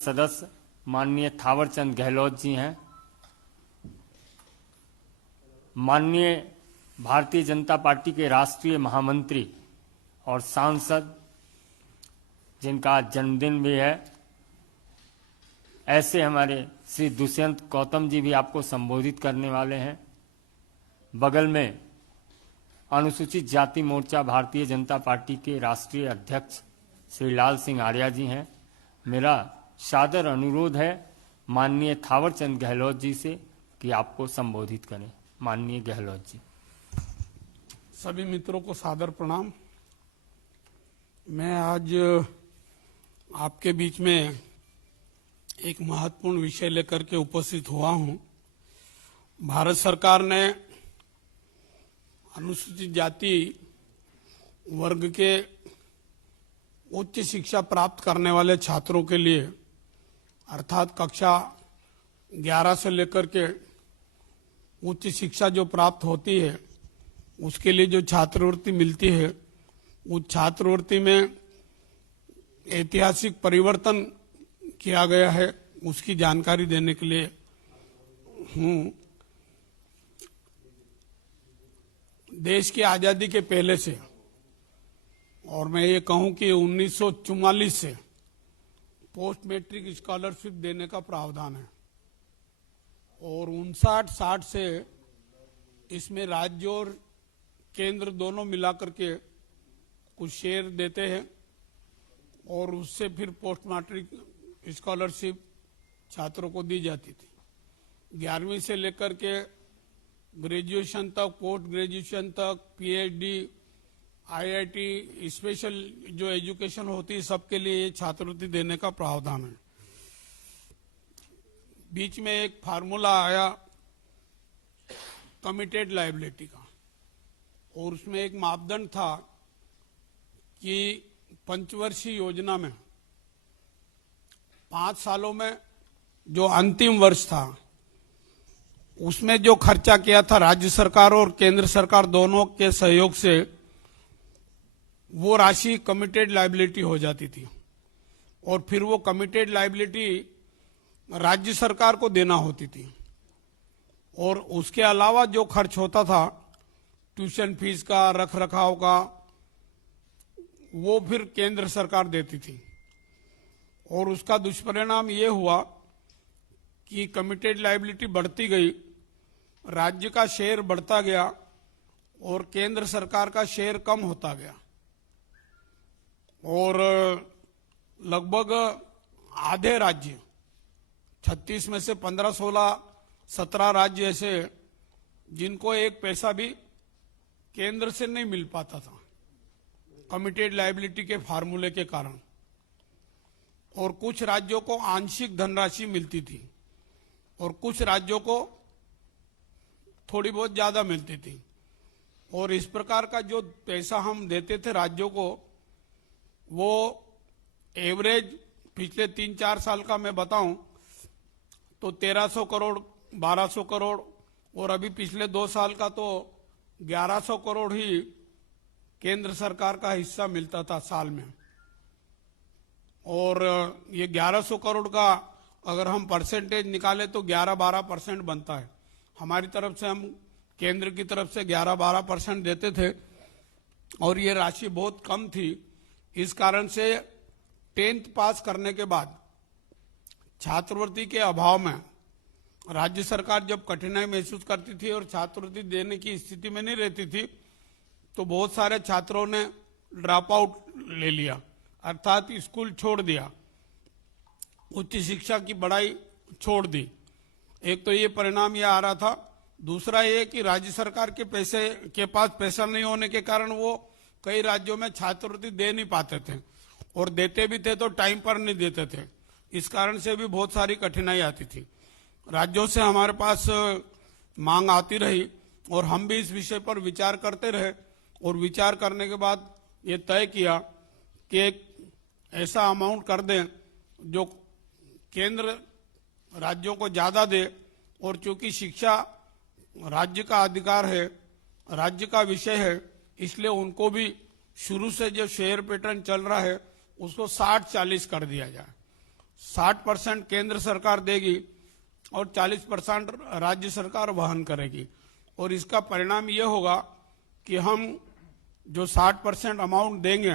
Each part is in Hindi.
सदस्य माननीय थावरचंद गहलोत जी हैं। माननीय भारतीय जनता पार्टी के राष्ट्रीय महामंत्री और सांसद जिनका आज जन्मदिन भी है, ऐसे हमारे श्री दुष्यंत गौतम जी भी आपको संबोधित करने वाले हैं। बगल में अनुसूचित जाति मोर्चा भारतीय जनता पार्टी के राष्ट्रीय अध्यक्ष श्री लाल सिंह आर्या जी हैं। मेरा सादर अनुरोध है माननीय थावरचंद गहलोत जी से कि आपको संबोधित करें। माननीय गहलोत जी। सभी मित्रों को सादर प्रणाम। मैं आज आपके बीच में एक महत्वपूर्ण विषय लेकर के उपस्थित हुआ हूं। भारत सरकार ने अनुसूचित जाति वर्ग के उच्च शिक्षा प्राप्त करने वाले छात्रों के लिए अर्थात कक्षा 11 से लेकर के उच्च शिक्षा जो प्राप्त होती है उसके लिए जो छात्रवृत्ति मिलती है, उस छात्रवृत्ति में ऐतिहासिक परिवर्तन किया गया है, उसकी जानकारी देने के लिए हूँ। देश की आजादी के पहले से, और मैं ये कहूं कि 1944 से पोस्ट मैट्रिक स्कॉलरशिप देने का प्रावधान है और 59-60 से इसमें राज्य और केंद्र दोनों मिलाकर के कुछ शेयर देते हैं और उससे फिर पोस्ट मैट्रिक स्कॉलरशिप छात्रों को दी जाती थी। 11वीं से लेकर के ग्रेजुएशन तक, पोस्ट ग्रेजुएशन तक, पीएचडी, आईआईटी, स्पेशल जो एजुकेशन होती है, सबके लिए ये छात्रवृत्ति देने का प्रावधान है। बीच में एक फार्मूला आया कमिटेड लायबिलिटी का और उसमें एक मापदंड था कि पंचवर्षीय योजना में 5 सालों में जो अंतिम वर्ष था उसमें जो खर्चा किया था राज्य सरकार और केंद्र सरकार दोनों के सहयोग से, वो राशि कमिटेड लायबिलिटी हो जाती थी और फिर वो कमिटेड लायबिलिटी राज्य सरकार को देना होती थी और उसके अलावा जो खर्च होता था ट्यूशन फीस का, रख रखाव का, वो फिर केंद्र सरकार देती थी। और उसका दुष्परिणाम ये हुआ कि कमिटेड लायबिलिटी बढ़ती गई, राज्य का शेयर बढ़ता गया और केंद्र सरकार का शेयर कम होता गया और लगभग आधे राज्य, 36 में से 15, 16, 17 राज्य ऐसे जिनको एक पैसा भी केंद्र से नहीं मिल पाता था कमिटेड लायबिलिटी के फार्मूले के कारण, और कुछ राज्यों को आंशिक धनराशि मिलती थी और कुछ राज्यों को थोड़ी बहुत ज्यादा मिलती थी। और इस प्रकार का जो पैसा हम देते थे राज्यों को, वो एवरेज पिछले 3-4 साल का मैं बताऊं तो 1300 करोड़, 1200 करोड़ और अभी पिछले 2 साल का तो 1100 करोड़ ही केंद्र सरकार का हिस्सा मिलता था साल में। और ये 1100 करोड़ का अगर हम परसेंटेज निकाले तो 11-12% बनता है। हमारी तरफ से हम केंद्र की तरफ से 11-12% देते थे और ये राशि बहुत कम थी। इस कारण से 10th पास करने के बाद छात्रवृत्ति के अभाव में राज्य सरकार जब कठिनाई महसूस करती थी और छात्रवृत्ति देने की स्थिति में नहीं रहती थी, तो बहुत सारे छात्रों ने ड्रॉप आउट ले लिया, अर्थात स्कूल छोड़ दिया, उच्च शिक्षा की पढ़ाई छोड़ दी। एक तो ये परिणाम ये आ रहा था। दूसरा ये कि राज्य सरकार के पास पैसा नहीं होने के कारण वो कई राज्यों में छात्रवृत्ति दे नहीं पाते थे और देते भी थे तो टाइम पर नहीं देते थे। इस कारण से भी बहुत सारी कठिनाई आती थी। राज्यों से हमारे पास मांग आती रही और हम भी इस विषय पर विचार करते रहे और विचार करने के बाद ये तय किया कि एक ऐसा अमाउंट कर दें जो केंद्र राज्यों को ज्यादा दे, और चूंकि शिक्षा राज्य का अधिकार है, राज्य का विषय है, इसलिए उनको भी शुरू से जो शेयर पैटर्न चल रहा है उसको 60-40 कर दिया जाए। 60% केंद्र सरकार देगी और 40% राज्य सरकार वहन करेगी। और इसका परिणाम ये होगा कि हम जो 60% अमाउंट देंगे,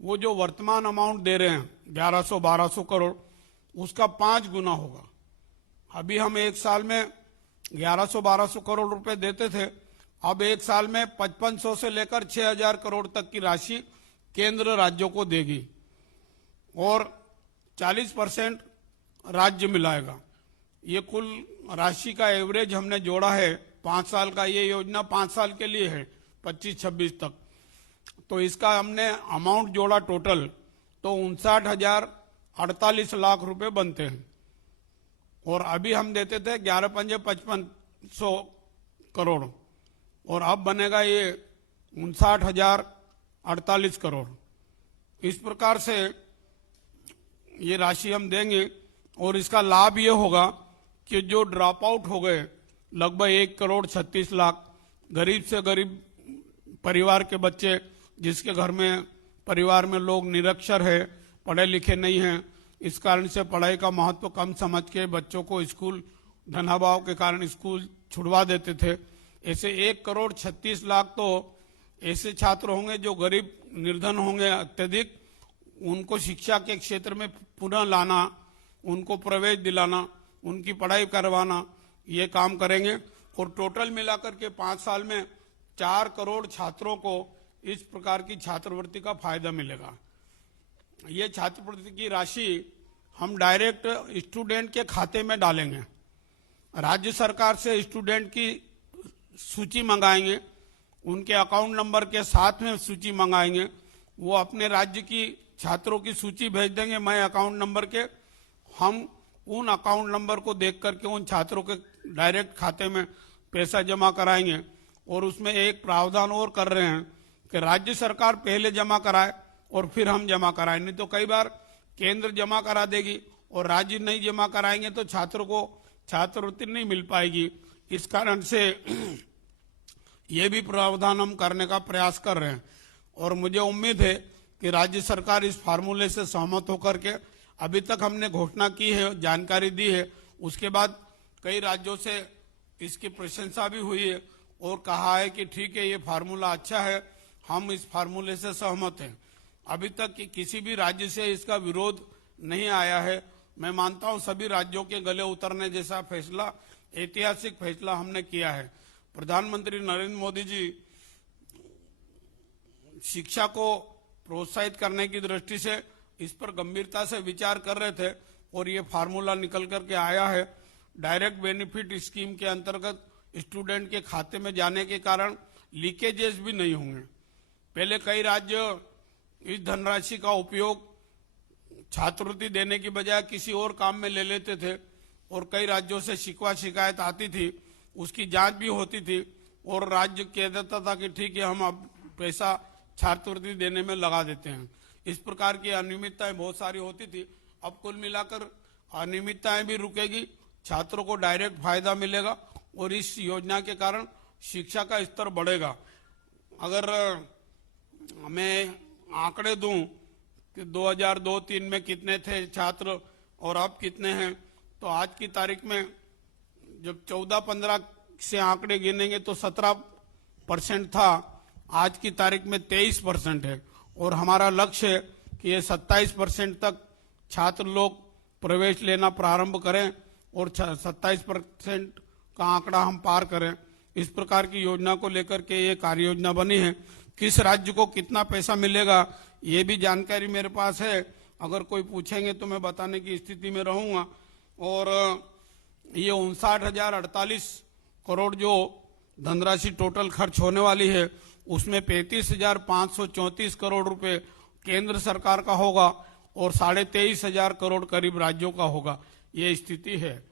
वो जो वर्तमान अमाउंट दे रहे हैं 1100-1200 करोड़, उसका 5 गुना होगा। अभी हम एक साल में 1100-1200 करोड़ रुपए देते थे, अब एक साल में 5500 से लेकर 6000 करोड़ तक की राशि केंद्र राज्यों को देगी और 40% राज्य मिलाएगा। ये कुल राशि का एवरेज हमने जोड़ा है 5 साल का। ये योजना 5 साल के लिए है, 25-26 तक। तो इसका हमने अमाउंट जोड़ा टोटल, तो 59,048 लाख रुपए बनते हैं। और अभी हम देते थे 11,55,000 करोड़ और अब बनेगा ये 59,048 करोड़। इस प्रकार से ये राशि हम देंगे और इसका लाभ ये होगा कि जो ड्रॉप आउट हो गए लगभग 1,36,00,000 गरीब से गरीब परिवार के बच्चे, जिसके घर में परिवार में लोग निरक्षर है, पढ़े लिखे नहीं हैं, इस कारण से पढ़ाई का महत्व कम समझ के बच्चों को स्कूल धनाभाव के कारण स्कूल छुड़वा देते थे। ऐसे 1,36,00,000 तो ऐसे छात्र होंगे जो गरीब निर्धन होंगे अत्यधिक, उनको शिक्षा के क्षेत्र में पुनः लाना, उनको प्रवेश दिलाना, उनकी पढ़ाई करवाना, ये काम करेंगे। और टोटल मिलाकर के 5 साल में 4 करोड़ छात्रों को इस प्रकार की छात्रवृत्ति का फायदा मिलेगा। ये छात्रवृत्ति की राशि हम डायरेक्ट स्टूडेंट के खाते में डालेंगे। राज्य सरकार से स्टूडेंट की सूची मंगाएंगे, उनके अकाउंट नंबर के साथ में सूची मंगाएंगे, वो अपने राज्य की छात्रों की सूची भेज देंगे मैं अकाउंट नंबर के। हम उन अकाउंट नंबर को देख करके उन छात्रों के डायरेक्ट खाते में पैसा जमा कराएंगे। और उसमें एक प्रावधान और कर रहे हैं कि राज्य सरकार पहले जमा कराए और फिर हम जमा कराएं। नहीं तो कई बार केंद्र जमा करा देगी और राज्य नहीं जमा कराएंगे तो छात्रों को छात्रवृत्ति नहीं मिल पाएगी। इस कारण से ये भी प्रावधान हम करने का प्रयास कर रहे हैं और मुझे उम्मीद है कि राज्य सरकार इस फार्मूले से सहमत होकर के, अभी तक हमने घोषणा की है, जानकारी दी है, उसके बाद कई राज्यों से इसकी प्रशंसा भी हुई है और कहा है कि ठीक है ये फार्मूला अच्छा है, हम इस फार्मूले से सहमत हैं। अभी तक किसी भी राज्य से इसका विरोध नहीं आया है। मैं मानता हूं सभी राज्यों के गले उतरने जैसा फैसला, ऐतिहासिक फैसला हमने किया है। प्रधानमंत्री नरेंद्र मोदी जी शिक्षा को प्रोत्साहित करने की दृष्टि से इस पर गंभीरता से विचार कर रहे थे और ये फार्मूला निकल करके आया है। डायरेक्ट बेनिफिट स्कीम के अंतर्गत स्टूडेंट के खाते में जाने के कारण लीकेजेस भी नहीं होंगे। पहले कई राज्य इस धनराशि का उपयोग छात्रवृत्ति देने की बजाय किसी और काम में ले लेते थे और कई राज्यों से शिकवा शिकायत आती थी, उसकी जांच भी होती थी और राज्य कह देता था कि ठीक है हम अब पैसा छात्रवृत्ति देने में लगा देते हैं। इस प्रकार की अनियमितताएं बहुत सारी होती थी। अब कुल मिलाकर अनियमितताएं भी रुकेगी, छात्रों को डायरेक्ट फायदा मिलेगा और इस योजना के कारण शिक्षा का स्तर बढ़ेगा। अगर मैं आंकड़े दूं कि 2002-03 में कितने थे छात्र और अब कितने हैं, तो आज की तारीख में जब 14-15 से आंकड़े गिनेंगे तो 17% था, आज की तारीख में 23% है और हमारा लक्ष्य है कि ये 27% तक छात्र लोग प्रवेश लेना प्रारंभ करें और 27% का आंकड़ा हम पार करें। इस प्रकार की योजना को लेकर के ये कार्य योजना बनी है। किस राज्य को कितना पैसा मिलेगा ये भी जानकारी मेरे पास है, अगर कोई पूछेंगे तो मैं बताने की स्थिति में रहूंगा। और ये 59,048 करोड़ जो धनराशि टोटल खर्च होने वाली है, उसमें 35,534 करोड़ रुपए केंद्र सरकार का होगा और 23,500 करोड़ करीब राज्यों का होगा। ये स्थिति है,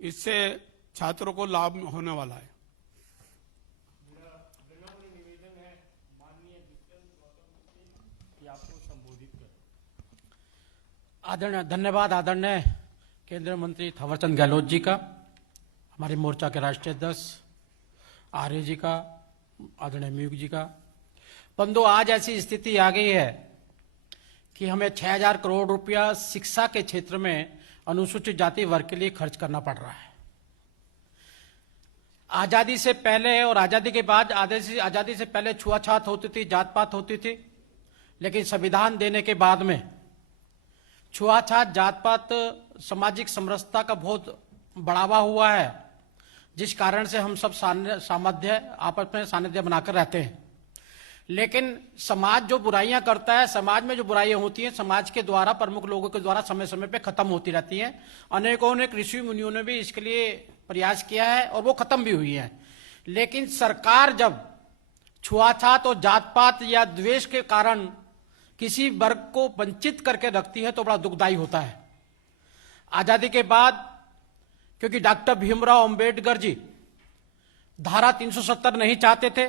इससे छात्रों को लाभ होने वाला है। आदरणीय धन्यवाद आदरणीय केंद्रीय मंत्री थावरचंद गहलोत जी का, हमारे मोर्चा के राष्ट्रीय अध्यक्ष आर्य जी का, आदरणीय म्यूक जी का। बंधु, आज ऐसी स्थिति आ गई है कि हमें 6,000 करोड़ रुपया शिक्षा के क्षेत्र में अनुसूचित जाति वर्ग के लिए खर्च करना पड़ रहा है। आजादी से पहले और आजादी के बाद आजादी से पहले छुआछात होती थी, जात पात होती थी, लेकिन संविधान देने के बाद में छुआछात, जात पात, सामाजिक समरसता का बहुत बढ़ावा हुआ है, जिस कारण से हम सब सामंजस्य आपस में सानिध्य बनाकर रहते हैं। लेकिन समाज जो बुराइयां करता है, समाज में जो बुराइयां होती हैं, समाज के द्वारा, प्रमुख लोगों के द्वारा समय समय पे खत्म होती रहती हैं। अनेकों ने ऋषि मुनियों ने भी इसके लिए प्रयास किया है और वो खत्म भी हुई है। लेकिन सरकार जब छुआछात और जात पात या द्वेष के कारण किसी वर्ग को वंचित करके रखती है तो बड़ा दुखदायी होता है। आजादी के बाद क्योंकि डॉक्टर भीमराव अंबेडकर जी धारा 370 नहीं चाहते थे,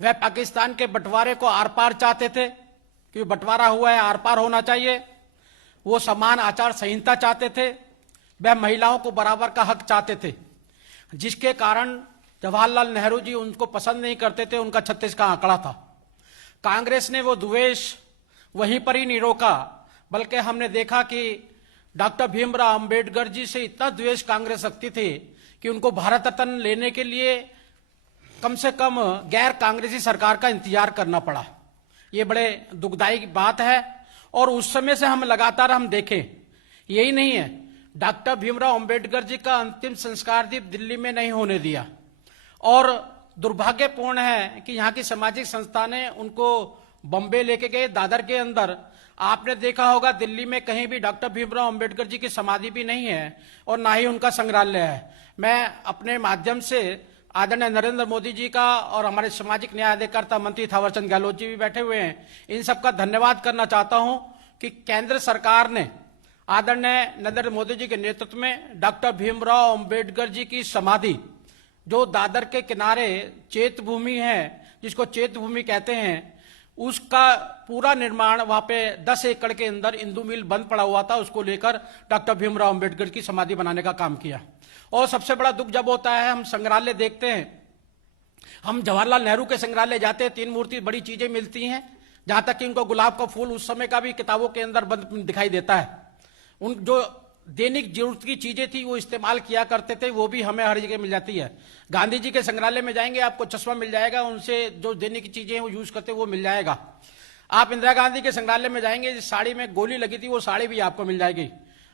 वह पाकिस्तान के बंटवारे को आर पार चाहते थे, क्योंकि बंटवारा हुआ है, आर पार होना चाहिए। वो समान आचार संहिता चाहते थे, वह महिलाओं को बराबर का हक चाहते थे, जिसके कारण जवाहरलाल नेहरू जी उनको पसंद नहीं करते थे। उनका 36 का आंकड़ा था। कांग्रेस ने वो द्वेष वहीं पर ही नहीं रोका, बल्कि हमने देखा कि डॉक्टर भीमराव अंबेडकर जी से इतना द्वेष कांग्रेस रखती थी कि उनको भारत रत्न लेने के लिए कम से कम गैर कांग्रेसी सरकार का इंतजार करना पड़ा। ये बड़े दुखदायी की बात है। और उस समय से हम लगातार देखें, यही नहीं है, डॉक्टर भीमराव अंबेडकर जी का अंतिम संस्कार भी दिल्ली में नहीं होने दिया। और दुर्भाग्यपूर्ण है कि यहाँ की सामाजिक संस्था ने उनको बॉम्बे लेके गए, दादर के अंदर। आपने देखा होगा दिल्ली में कहीं भी डॉक्टर भीमराव अंबेडकर जी की समाधि भी नहीं है और ना ही उनका संग्रहालय है। मैं अपने माध्यम से आदरणीय नरेंद्र मोदी जी का और हमारे सामाजिक न्याय अधिकारिता मंत्री थावरचंद गहलोत जी भी बैठे हुए हैं, इन सबका धन्यवाद करना चाहता हूं कि केंद्र सरकार ने आदरणीय नरेंद्र मोदी जी के नेतृत्व में डॉक्टर भीमराव अंबेडकर जी की समाधि, जो दादर के किनारे चेत भूमि है, जिसको चेत भूमि कहते हैं, उसका पूरा निर्माण वहां पे 10 एकड़ के अंदर इंदू मिल बंद पड़ा हुआ था, उसको लेकर डॉक्टर भीमराव अंबेडकर की समाधि बनाने का काम किया। और सबसे बड़ा दुख जब होता है, हम संग्रहालय देखते हैं, हम जवाहरलाल नेहरू के संग्रहालय जाते हैं, 3 मूर्ति बड़ी चीजें मिलती हैं, जहां तक कि उनको गुलाब का फूल उस समय का भी किताबों के अंदर बंद दिखाई देता है। उन जो दैनिक जरूरत की चीजें थी वो इस्तेमाल किया करते थे, वो भी हमें हर जगह मिल जाती है। गांधी जी के संग्रहालय में जाएंगे, आपको चश्मा मिल जाएगा, उनसे जो दैनिक चीजें वो यूज करते वो मिल जाएगा। आप इंदिरा गांधी के संग्रहालय में जाएंगे, जिस साड़ी में गोली लगी थी वो साड़ी भी आपको मिल जाएगी।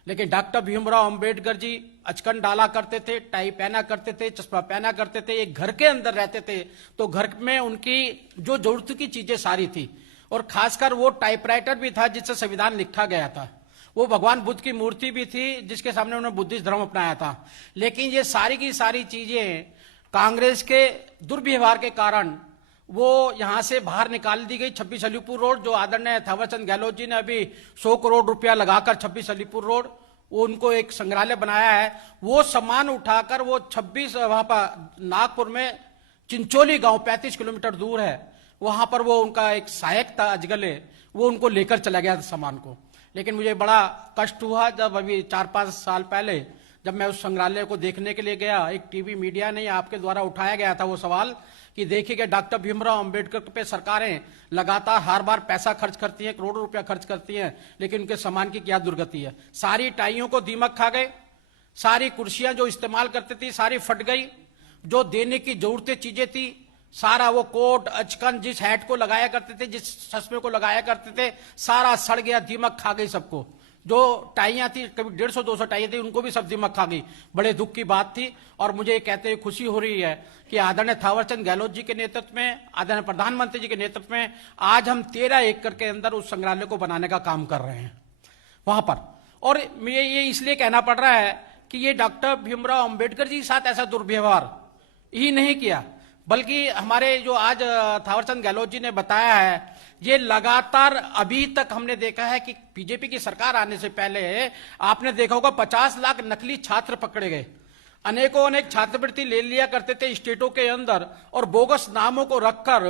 लेकिन डॉक्टर भीमराव अंबेडकर जी अचकन डाला करते थे, टाई पहना करते थे, चश्मा पहना करते थे, एक घर के अंदर रहते थे, तो घर में उनकी जो जरूरत की चीजें सारी थी। और खासकर वो टाइपराइटर भी था जिससे संविधान लिखा गया था। वो भगवान बुद्ध की मूर्ति भी थी जिसके सामने उन्होंने बुद्धिस्ट धर्म अपनाया था। लेकिन ये सारी की सारी चीजें कांग्रेस के दुर्व्यवहार के कारण वो यहां से बाहर निकाल दी गई। 26 अलीपुर रोड, जो आदरणीय थावरचंद गहलोत जी ने अभी 100 करोड़ रुपया लगाकर 26 अलीपुर रोड, वो उनको एक संग्रहालय बनाया है, वो सामान उठाकर वो 26 वहां पर नागपुर में चिंचोली गांव 35 किलोमीटर दूर है, वहां पर वो उनका एक सहायक था अजगले, वो उनको लेकर चला गया था सामान को। लेकिन मुझे बड़ा कष्ट हुआ जब अभी 4-5 साल पहले जब मैं उस संग्रहालय को देखने के लिए गया, एक टीवी मीडिया ने आपके द्वारा उठाया गया था वो सवाल कि देखिए डॉक्टर भीमराव अंबेडकर पे सरकारें लगातार हर बार पैसा खर्च करती हैं, करोड़ों रुपया खर्च करती हैं, लेकिन उनके सामान की क्या दुर्गति है। सारी टाइयों को दीमक खा गए, सारी कुर्सियां जो इस्तेमाल करती थी सारी फट गई, जो देने की जरूरतें चीजें थी सारा वो कोट अचकन जिस हैट को लगाया करते थे, जिस चश्मे को लगाया करते थे, सारा सड़ गया, दीमक खा गई सबको। जो टाइयां थी कभी 150-200 टाइयां थी, उनको भी सब दीमक खा गई। बड़े दुख की बात थी। और मुझे कहते हुए खुशी हो रही है कि आदरणीय थावरचंद गहलोत जी के नेतृत्व में, आदरणीय प्रधानमंत्री जी के नेतृत्व में आज हम 13 एकड़ के अंदर उस संग्रहालय को बनाने का काम कर रहे हैं वहां पर। और ये इसलिए कहना पड़ रहा है कि ये डॉक्टर भीमराव अंबेडकर जी के साथ ऐसा दुर्व्यवहार ही नहीं किया, बल्कि हमारे जो आज थावरचंद गहलोत जी ने बताया है, ये लगातार अभी तक हमने देखा है कि बीजेपी की सरकार आने से पहले आपने देखा होगा 50 लाख नकली छात्र पकड़े गए। अनेक छात्रवृत्ति ले लिया करते थे स्टेटों के अंदर और बोगस नामों को रखकर,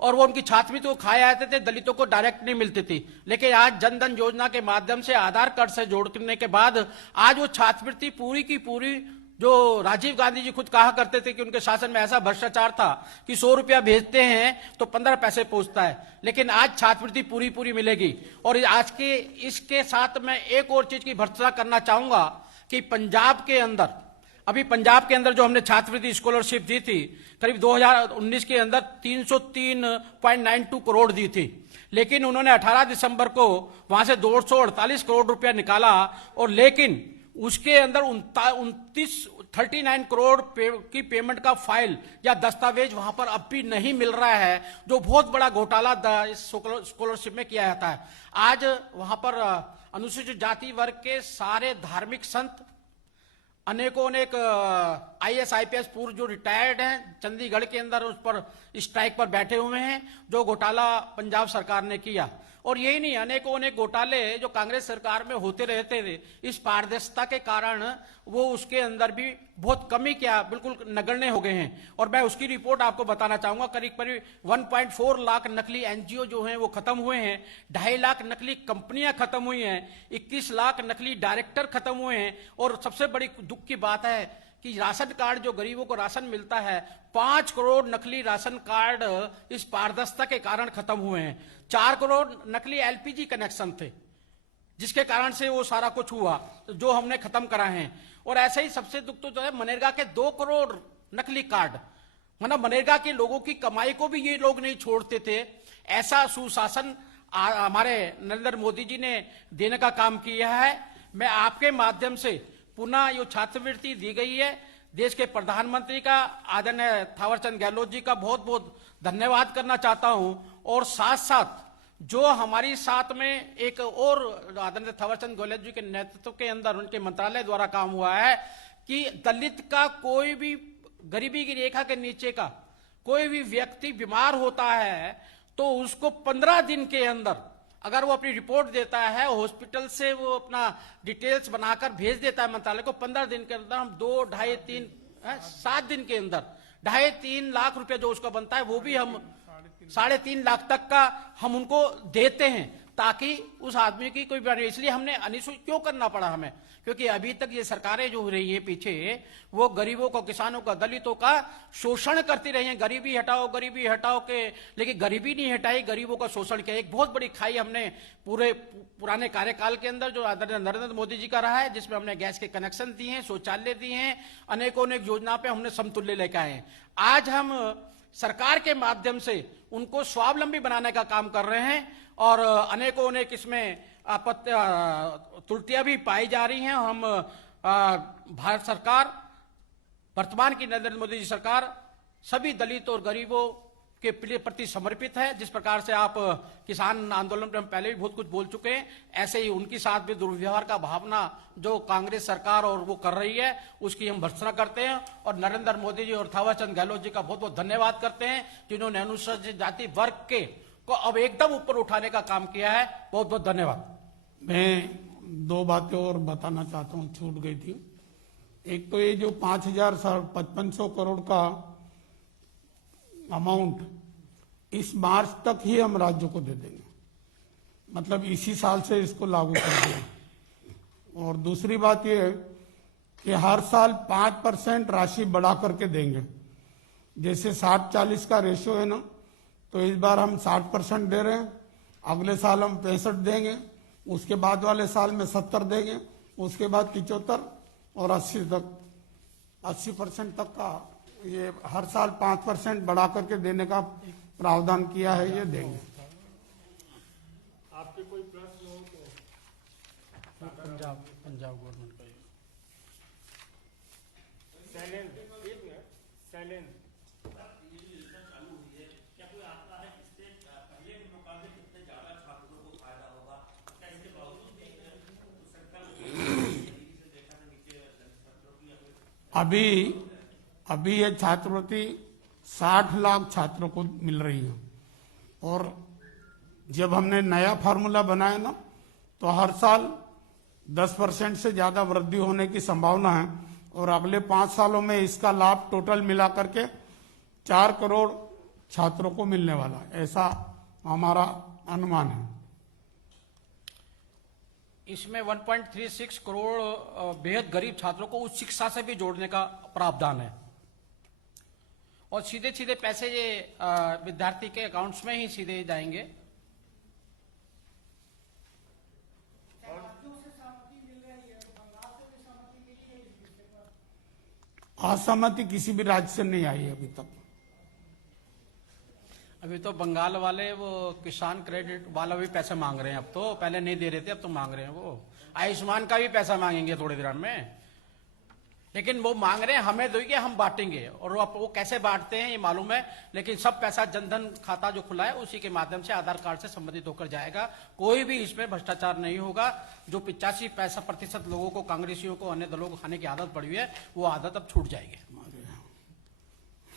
और वो उनकी छात्रवृत्ति को खाए आते थे, दलितों को डायरेक्ट नहीं मिलती थी। लेकिन आज जन धन योजना के माध्यम से आधार कार्ड से जोड़ने के बाद आज वो छात्रवृत्ति पूरी की पूरी जो राजीव गांधी जी खुद कहा करते थे कि उनके शासन में ऐसा भ्रष्टाचार था कि 100 रुपया भेजते हैं तो 15 पैसे पहुंचता है, लेकिन आज छात्रवृत्ति पूरी पूरी मिलेगी। और आज के इसके साथ मैं एक और चीज की भर्त्सना करना चाहूंगा कि पंजाब के अंदर जो हमने छात्रवृत्ति स्कॉलरशिप दी थी, करीब 2019 के अंदर 303.92 करोड़ दी थी, लेकिन उन्होंने 18 दिसंबर को वहां से 248 करोड़ रुपया निकाला, और लेकिन उसके अंदर 39 करोड़ की पेमेंट का फाइल या दस्तावेज वहां पर अब भी नहीं मिल रहा है, जो बहुत बड़ा घोटाला इस स्कॉलरशिप में किया जाता है। आज वहां पर अनुसूचित जाति वर्ग के सारे धार्मिक संत, अनेक IAS IPS पूर्व जो रिटायर्ड हैं, चंडीगढ़ के अंदर उस पर स्ट्राइक पर बैठे हुए हैं, जो घोटाला पंजाब सरकार ने किया। और यही नहीं, अनेक घोटाले जो कांग्रेस सरकार में होते रहते थे, इस पारदर्शिता के कारण वो उसके अंदर भी बहुत कमी क्या बिल्कुल नगण्य हो गए हैं। और मैं उसकी रिपोर्ट आपको बताना चाहूंगा। करीब 1.4 लाख नकली NGO जो हैं वो खत्म हुए हैं, 2.5 लाख नकली कंपनियां खत्म हुई हैं, 21 लाख नकली डायरेक्टर खत्म हुए हैं, और सबसे बड़ी दुख की बात है कि राशन कार्ड जो गरीबों को राशन मिलता है, 5 करोड़ नकली राशन कार्ड इस पारदर्शिता के कारण खत्म हुए हैं। 4 करोड़ नकली LPG कनेक्शन थे, जिसके कारण से वो सारा कुछ हुआ, जो हमने खत्म कराए हैं। और ऐसे ही सबसे दुख तो है मनरेगा के 2 करोड़ नकली कार्ड, मतलब मनरेगा के लोगों की कमाई को भी ये लोग नहीं छोड़ते थे। ऐसा सुशासन हमारे नरेंद्र मोदी जी ने देने का काम किया है। मैं आपके माध्यम से पुनः ये छात्रवृत्ति दी गई है, देश के प्रधानमंत्री का आदरणीय थावरचंद गहलोत जी का बहुत बहुत धन्यवाद करना चाहता हूं। और साथ साथ जो हमारी साथ में एक और आदरणीय थावरचंद गहलोत जी के नेतृत्व के अंदर उनके मंत्रालय द्वारा काम हुआ है कि दलित का कोई भी गरीबी की रेखा के नीचे का कोई भी व्यक्ति बीमार होता है तो उसको 15 दिन के अंदर अगर वो अपनी रिपोर्ट देता है, हॉस्पिटल से वो अपना डिटेल्स बनाकर भेज देता है मंत्रालय को, 15 दिन के अंदर हम 2, 2.5, 3, 7 दिन के अंदर 2.5-3 लाख रुपए जो उसका बनता है वो भी हम 3.5 लाख तक का हम उनको देते हैं, ताकि उस आदमी की कोई बीमारी। इसलिए हमने अनिश्चित क्यों करना पड़ा हमें, क्योंकि अभी तक ये सरकारें जो हो रही है पीछे, वो गरीबों को, किसानों का, दलितों का शोषण करती रही हैं। गरीबी हटाओ के, लेकिन गरीबी नहीं हटाई, गरीबों का शोषण किया। एक बहुत बड़ी खाई हमने पूरे पुराने कार्यकाल के अंदर जो नरेंद्र मोदी जी का रहा है, जिसमें हमने गैस के कनेक्शन दिए हैं, शौचालय दिए हैं, अनेकों योजना पे हमने समतुल्य लेकर आए हैं। आज हम सरकार के माध्यम से उनको स्वावलंबी बनाने का काम कर रहे हैं, और अनेकों इसमें त्रुटियां भी पाई जा रही हैं। हम भारत सरकार, वर्तमान की नरेंद्र मोदी जी सरकार सभी दलित और गरीबों के प्रति समर्पित है। जिस प्रकार से आप किसान आंदोलन पर हम पहले भी बहुत कुछ बोल चुके हैं, ऐसे ही उनके साथ भी दुर्व्यवहार का भावना जो कांग्रेस सरकार और वो कर रही है, उसकी हम भर्त्सना करते हैं। और नरेंद्र मोदी जी और थावरचंद गहलोत जी का बहुत बहुत धन्यवाद करते हैं, जिन्होंने अनुसूचित जाति वर्ग के को अब एकदम ऊपर उठाने का काम किया है। बहुत बहुत धन्यवाद। मैं 2 बातें और बताना चाहता हूं, छूट गई थी। एक तो ये जो 5,500 करोड़ का अमाउंट इस मार्च तक ही हम राज्यों को दे देंगे, मतलब इसी साल से इसको लागू कर देंगे। और दूसरी बात ये है कि हर साल 5% राशि बढ़ा करके देंगे। जैसे 60-40 का रेशियो है ना, तो इस बार हम 60% दे रहे हैं, अगले साल हम 65 देंगे, उसके बाद वाले साल में 70 देंगे, उसके बाद 75 और 80% तक का ये हर साल 5% बढ़ा करके देने का प्रावधान किया है, ये देंगे। आपके कोई प्रश्न हो तो पंजाब गवर्नमेंट का साइलेंट अभी ये छात्रवृत्ति 60 लाख छात्रों को मिल रही है। और जब हमने नया फार्मूला बनाया ना, तो हर साल 10% से ज्यादा वृद्धि होने की संभावना है, और अगले 5 सालों में इसका लाभ टोटल मिला करके 4 करोड़ छात्रों को मिलने वाला है, ऐसा हमारा अनुमान है। इसमें 1.36 करोड़ बेहद गरीब छात्रों को उच्च शिक्षा से भी जोड़ने का प्रावधान है और सीधे सीधे पैसे ये विद्यार्थी के अकाउंट्स में ही सीधे जाएंगे। असहमति किसी भी राज्य से नहीं आई अभी तक। अभी तो बंगाल वाले वो किसान क्रेडिट वाला भी पैसे मांग रहे हैं, अब तो पहले नहीं दे रहे थे, अब तो मांग रहे हैं। वो आयुष्मान का भी पैसा मांगेंगे थोड़ी देर में, लेकिन वो मांग रहे हैं हमें दोगे हम बांटेंगे, और वो कैसे बांटते हैं ये मालूम है, लेकिन सब पैसा जनधन खाता जो खुला है उसी के माध्यम से आधार कार्ड से संबंधित होकर जाएगा। कोई भी इसमें भ्रष्टाचार नहीं होगा। जो 85% लोगों को, कांग्रेसियों को, अन्य दलों को खाने की आदत पड़ी हुई है, वो आदत अब छूट जाएगी।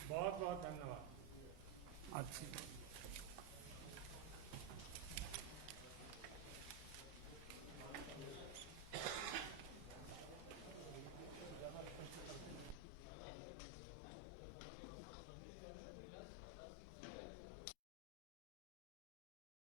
बहुत बहुत धन्यवाद। अच्छा।